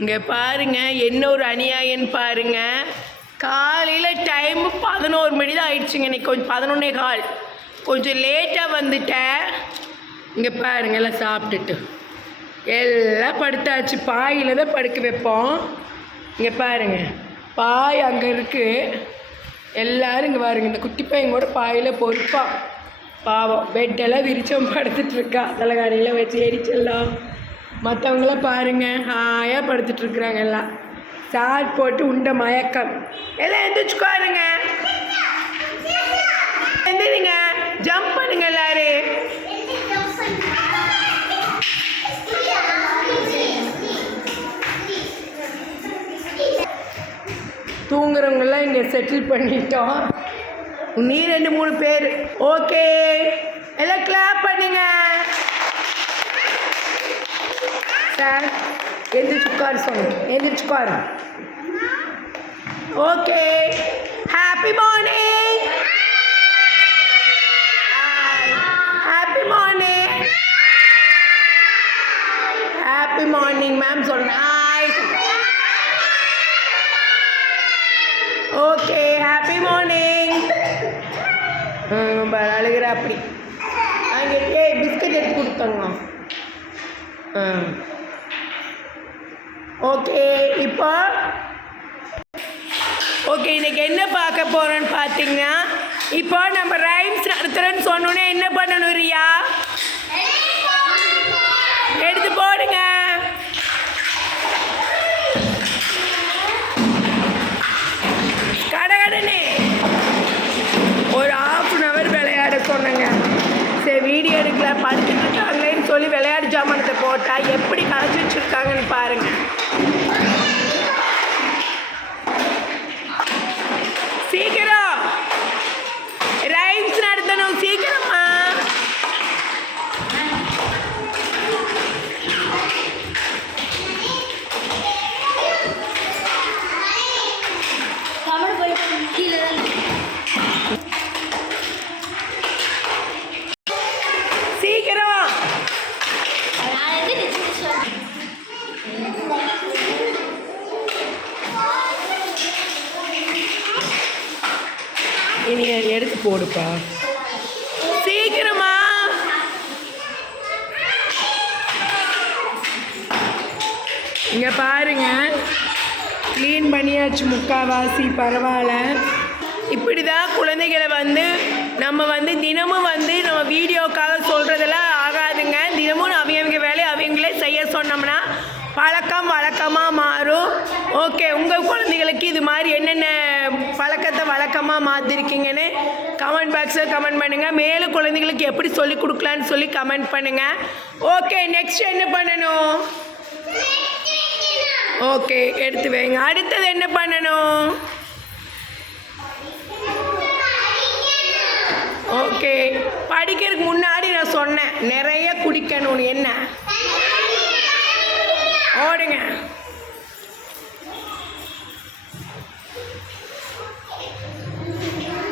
இங்கே பாருங்க என்ன ஒரு அநியாயன்னு பாருங்க. காலையில் டைம் பதினோரு மணி தான் ஆயிடுச்சுங்க இன்னைக்கு. கொஞ்சம் பதினொன்னே கால். கொஞ்சம் லேட்டாக வந்துட்டேன். இங்கே பாருங்க எல்லாம் சாப்பிட்டுட்டு. எல்லாம் படுத்தாச்சு. பாயில் தான் படுக்க வைப்போம். இங்கே பாருங்க பாய் அங்கே இருக்குது எல்லோரும் இங்கே பாருங்க இந்த குட்டி பையன் கூட பாயில் பொறுப்பான். பாவம் பெட்டெல்லாம் விரிச்சவன் படுத்துட்ருக்கா தலைகாணியில் வச்சு எரிச்செல்லாம். மற்றவங்களாம் பாருங்க ஹாயாக படுத்துட்டு இருக்கிறாங்க எல்லாம். சார் போட்டு உண்ட மயக்கம். எல்லாம் எந்திரிச்சுக்காருங்க எந்திரிங்க. ஜம்ப் பண்ணுங்க எல்லாரும் தூங்குறவங்கெல்லாம் இங்கே செட்டில் பண்ணிட்டோம். நீ ரெண்டு மூணு பேர். ஓகே எல்லாம் கிளாப் பண்ணுங்க சார் எழுந்திரிச்சு உட்காரு சொன்னேன் எழுந்திரிச்சு உட்காரு okay happy morning happy morning happy morning ma'am சொல்லுங்க ஹாய் ஓகே ஹாப்பி மார்னிங் அழுகிற அப்படி. அங்கே ஏ பிஸ்கட் எடுத்து கொடுத்தாங்க ஆ ஓகே இப்போ ஓகே இன்னைக்கு என்ன பார்க்க போகிறோன்னு பார்த்தீங்கன்னா இப்போ நம்ம ரைம்ஸ் நடத்துகிறேன்னு சொன்னோன்னே என்ன பண்ணணும் ரியா? எடுத்து போடுங்க. கடகடனே ஒரு ஆஃப் அன் ஹவர் விளையாட சொன்னேங்க. சரி வீடியோ எடுக்கல படிச்சுட்டு இருக்காங்களேன்னு சொல்லி விளையாட்டு ஜாமானத்தை போட்டால் எப்படி களைச்சி வச்சுருக்காங்கன்னு பாருங்கள் Thank you. இனி எடுத்து போடுப்பா. சீக்கிரமா. இங்க பாருங்க. க்ளீன் பண்ணியாச்சு முக்காவாசி பரவாயில்ல. இப்படி தான் குழந்தைகளை வந்து நம்ம வந்து தினமும் வந்து நம்ம வீடியோக்காக சொல்கிறதெல்லாம் ஆகாதுங்க. தினமும் அவங்க வேலையை அவங்களே செய்ய சொன்னோம்னா பழக்கம் வழக்கமாக மாறும். ஓகே உங்கள் குழந்தைகளுக்கு இது மாதிரி என்னென்ன பழக்கத்தை வழக்கமாக மாற்றிருக்கீங்கன்னு கமெண்ட் பாக்ஸில் கமெண்ட் பண்ணுங்கள் மேலும் குழந்தைங்களுக்கு எப்படி சொல்லி கொடுக்கலான்னு சொல்லி கமெண்ட் பண்ணுங்கள் ஓகே நெக்ஸ்ட் என்ன பண்ணணும்? ஓகே எடுத்து வைங்க. அடுத்தது என்ன பண்ணணும்? ஓகே படிக்கிறதுக்கு முன்னாடி நான் சொன்னேன். நிறைய குடிக்கணும்னு என்ன? ஓடுங்க.